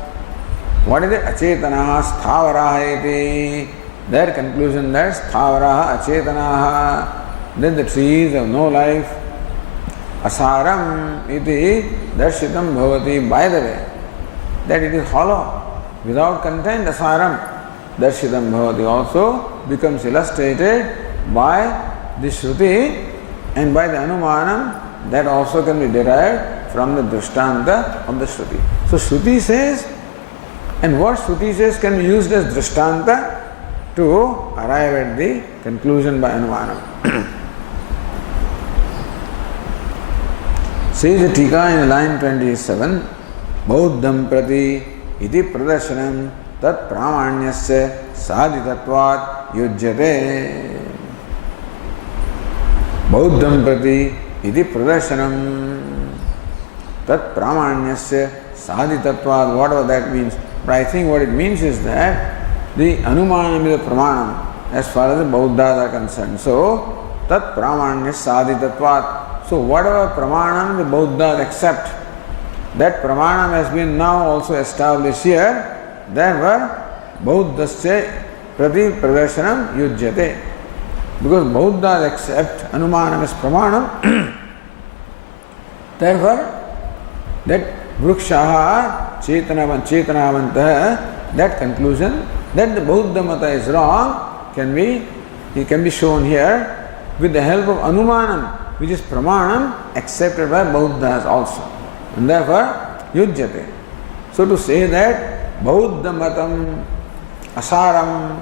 What is it? Achetanaha Sthavaraha iti. Their conclusion that Sthavaraha Achetanaha, then the trees have no life. Asaram iti darshitam bhavati, by the way, that it is hollow, without content. Asaram darshitam bhavati also becomes illustrated by the Shruti and by the Anumanam, that also can be derived from the Drishtanta of the Shruti. So Shruti says, and what Shruti says can be used as Drishtanta to arrive at the conclusion by Anumanam. Says the Tika in line 27, Bauddham prati iti pradarsanam tat pramanyasya sadhitatvat yujyate. Bauddham prati iti pradarsanam tat pramanyasya sadhitatvat, whatever that means. But I think what it means is that the Anumanam is a Pramanam as far as the Bauddhas are concerned. So, tat pramanya sadhitatvat. So whatever Pramanam the Bauddhas accept, That pramanam has been now also established here. Therefore, Bauddhasya prati pradarsanam yujyate. Because Bauddhas accept Anumanam as pramanam, therefore, that Vrikshaha Chetanavantah, that conclusion that the Bauddha Mata is wrong can be shown here with the help of Anumanam, which is pramanam accepted by Bauddhas also. And therefore, yujyate. So to say that Bauddha Matam asaram,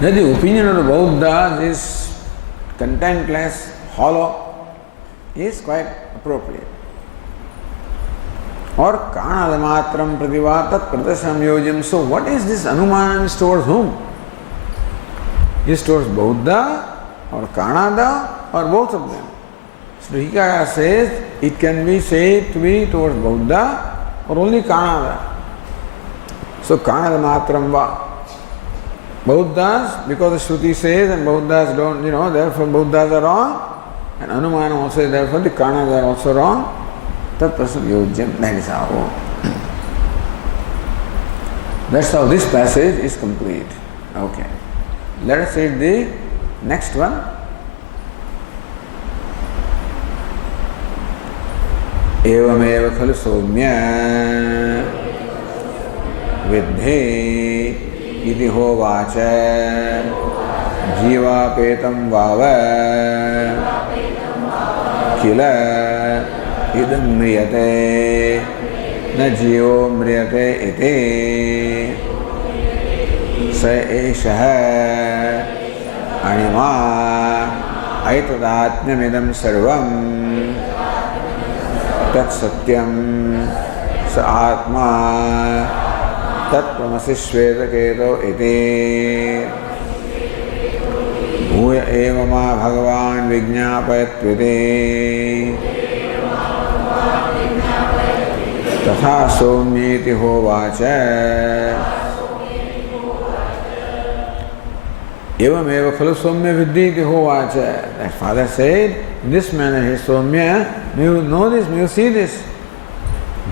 that the opinion of the Bauddhas is contentless, hollow, is quite appropriate. Or Kanadamatram Prativatat Pratasam. So what is this Anumanam is towards whom? Is towards Bauddha or Kanada or both of them? So Hikaya says it can be said to be towards Bauddha or only Kanada. So Kanadamatram va. Bauddhas, because the Shruti says and Bauddhas don't, therefore Bauddhas are wrong, and Anumanam also is therefore the Kanas are also wrong. Tat prasam yojyam, that is how. That's how this passage is complete. Okay. Let us read the next one. Evameva khalu soumya vidhe iti hovacha jivapetam vava kila idam mriyate na jivo mriyate iti sa eshaha anima aitadatmyamidam sarvam tat satyam sa atma तत्त्वमसि श्वेतकेतो इति भूय एव मा भगवान् विज्ञापयत्विति तथा सौम्येति होवाच एवमेव खलु सौम्य विद्धि इति होवाच. That father said, in this manner he Soumya, may you know this, may you see this.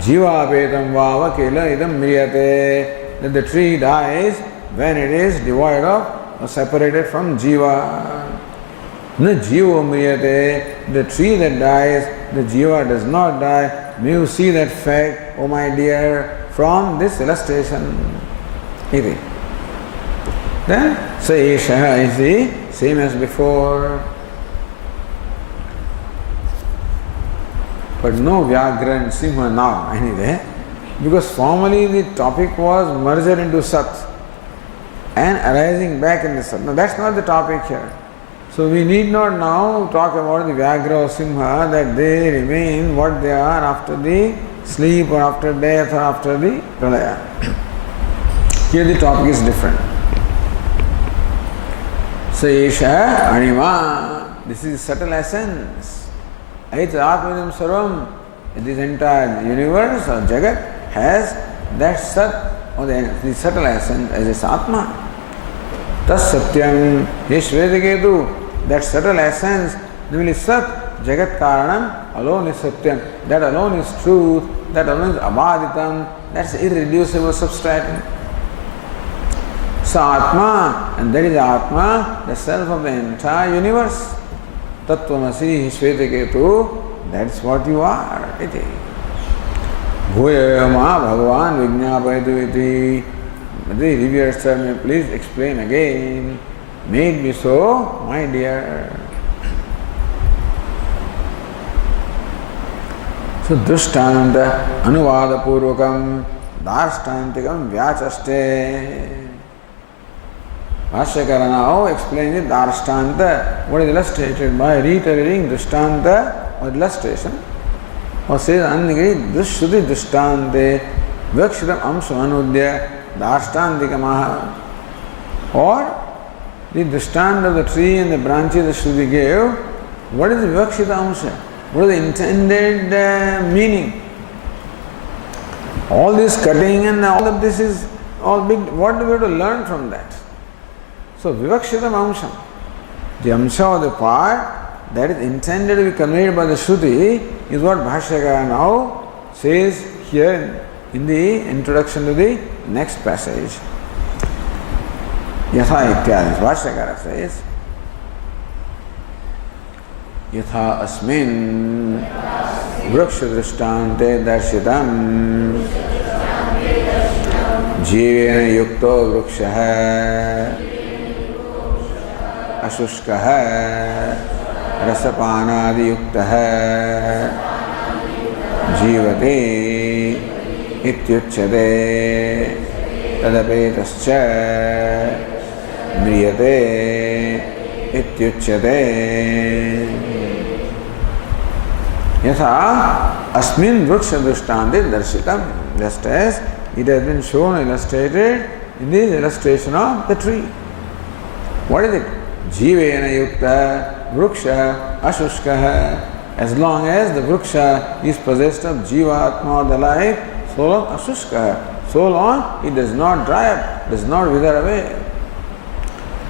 Jivapetam vava kila idam mriyate, that the tree dies when it is devoid of or separated from jiva. Na jiva mriyate, the tree that dies, the jiva does not die. May you see that fact, O my dear, from this illustration. Iti. Then, say Shaha is the same as before. But no Vyagra and Simha now, anyway, because formally the topic was merger into Sat and arising back in the Sat. Now that's not the topic here. So we need not now talk about the Vyagra or Simha, that they remain what they are after the sleep or after death or after the Pralaya. Here the topic is different. Sesha Anima, this is subtle essence. Aita Atmadam Sarvam, this entire universe or Jagat has that Sat or the subtle essence as its Atma. Tas Satyam, Yeshvedaketu, that subtle essence, namely Sat, Jagat Karanam, alone is Satyam. That alone is truth, that alone is Abaditam, that's irreducible substratum. Sa Atma, and that is Atma, the self of the entire universe. Tattvamasi Shvetaketu, that's what you are. Iti. Bhuyama Bhagavan Vijñāpayatu iti. The reviewer sir, may please explain again. Make me so, my dear. So Drishtanta Anuvada Purvakam Darshtantikam Vyachaste. Bhashyakara now explains it, Darshtanta, what is illustrated by reiterating Drishtanta or illustration. Or says Annagiri, Drishruti Drishtante, Vakshitam Amsu Anudya, Darshtantikamaha. Or the Drishtanta of the tree and the branches the Shruti gave, what is the Vakshita Amsa? What is the intended meaning? All this cutting and all of this is all big. What do we have to learn from that? So, Vivakshitam Amsham. The amsha of the part that is intended to be conveyed by the Shruti is what Bhashyakara now says here in the introduction to the next passage. Yatha ityadi, Bhashyakara says, Yatha asmin vriksha drishtante darshitam jivena yukto vriksha ashushka रसपानादि युक्तः जीवते इत्युच्यते तदपेतश्च म्रियते इत्युच्यते यथा अस्मिन् वृक्ष दृष्टान्ते दर्शितम्, just as it has been shown, illustrated in this illustration of the tree. What is it? Jivena yukta Vriksha ashushkaha. As long as the vriksha is possessed of jiva, atma, the life, so long ashushkaha. So long it does not dry up, does not wither away.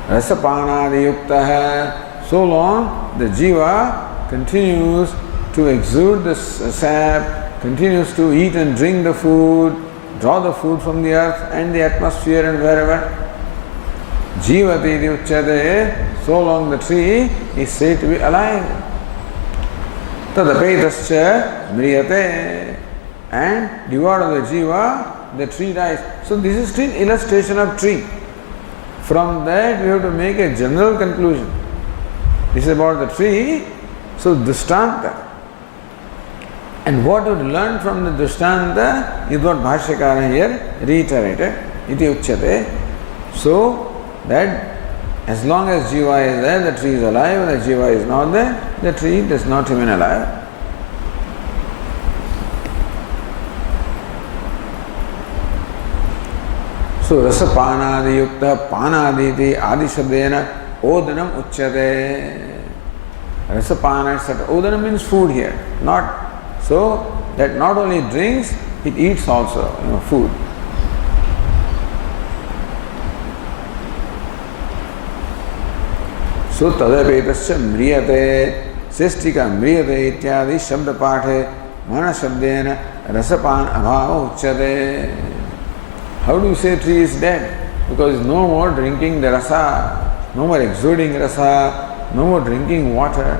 Rasapanadi yuktaha. So long the jiva continues to exude the sap, continues to eat and drink the food, draw the food from the earth and the atmosphere and wherever. Jivati uchyate. So long the tree is said to be alive. Tadapetascha mriyate. And devoid of the jiva, the tree dies. So this is still illustration of tree. From that we have to make a general conclusion. This is about the tree. So drishtanta. And what we learn from the drishtanta is what Bhashyakara here reiterated. Iti uchyate. So that as long as jiva is there, the tree is alive. When the jiva is not there, the tree does not remain alive. So rasapanadi yukta panaditi adi shabdena odanam uchyate. Rasapana, etc. Odanam means food here. Not so that not only drinks, it eats also, food. So tadapetascha mriyate, sestika mriyate ityadi shabda pathe mana shabdena rasapan abhava uchyate. How do you say tree is dead? Because no more drinking the rasa, no more exuding rasa, no more drinking water.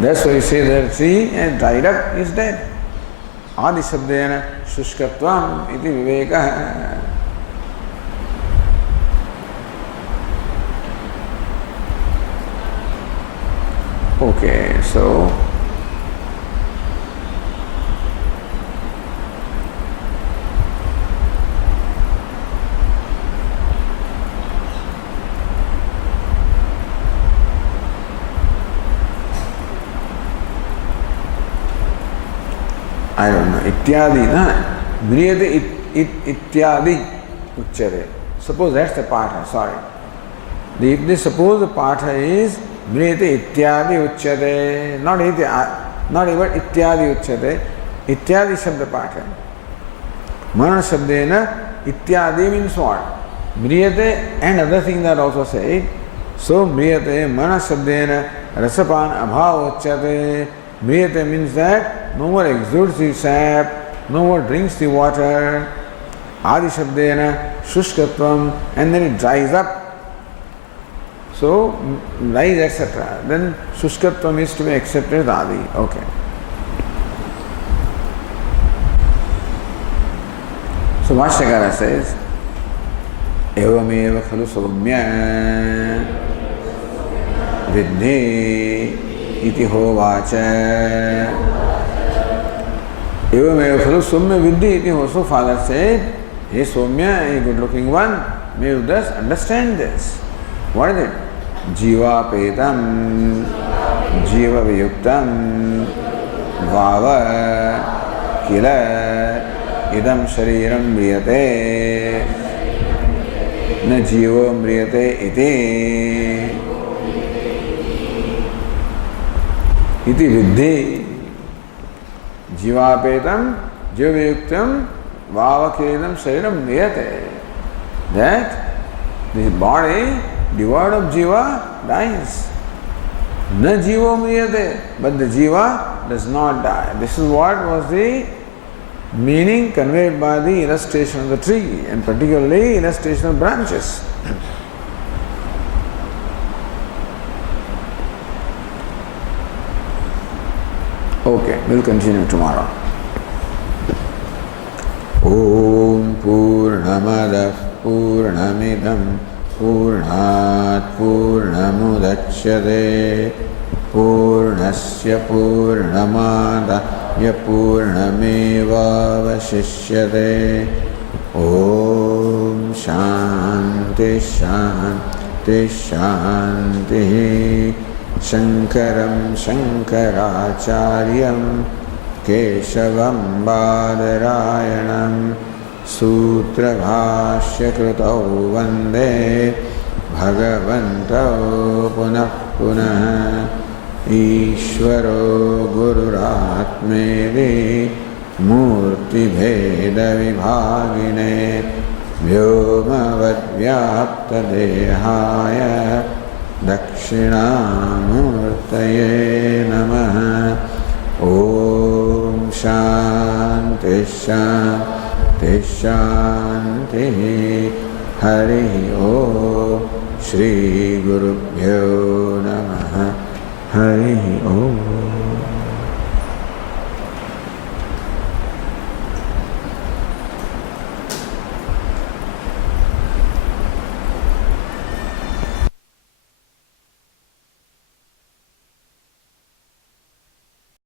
That's why you say that tree and dried up is dead. Adi shabdena shushkatvam iti viveka. Okay, so I don't know. Ityadi, na? Mriyate ityadi uchyate. Suppose that's the patha, sorry. If they suppose the patha is Mriyate ityadi uchyate, not even ityadi uchyate, ityadi shabda patha. Mana shabdena ityadi means what? Mriyate and other things are also said. So mriyate mana shabdena rasapan abhava uchyate. Mriyate means that no more exudes the sap, no more drinks the water. Adi shabdena shushkatvam, and then it dries up. So, lies, etc. Then shushkatvam is to be accepted as adi. Okay. So Bhashyakara says, Evameva khalu soumya vidhi iti hovacha. Evameva khalu soumya vidhi iti ho. So father said, hey Soumya, a good looking one, may you thus understand this. What is it? Jiva petam, jiva viyuktam, vava, kila, idam shariram mriyate, na jivo mriyate iti, iti vidhi. Jiva petam, jiva viyuktam, vava, kila, idam shariram mriyate. That this body devoid of jiva dies. Na jivo mriyate, but the jiva does not die. This is what was the meaning conveyed by the illustration of the tree, and particularly illustration of branches. Okay, we'll continue tomorrow. Om Purnamadav Purnamidam Purnat Purnamudachyate Purnasya Purnamadaya Purnamevavashishyate. Om Shanti Shanti Shanti. Shankaram Shankaracharyam Keshavam Badarayanam Sutra Bhashya Krutau Vande Bhagavantau Punah Punah Ishvaro Gururatmeri Murti Bheda Vibhagine Vyomavad Vyapta Dehaya Dakshinamurtaye Namaha. Om Shanti Shanti Shanti. Hari Om. Shri Gurubhyo Namaha. Hari Om.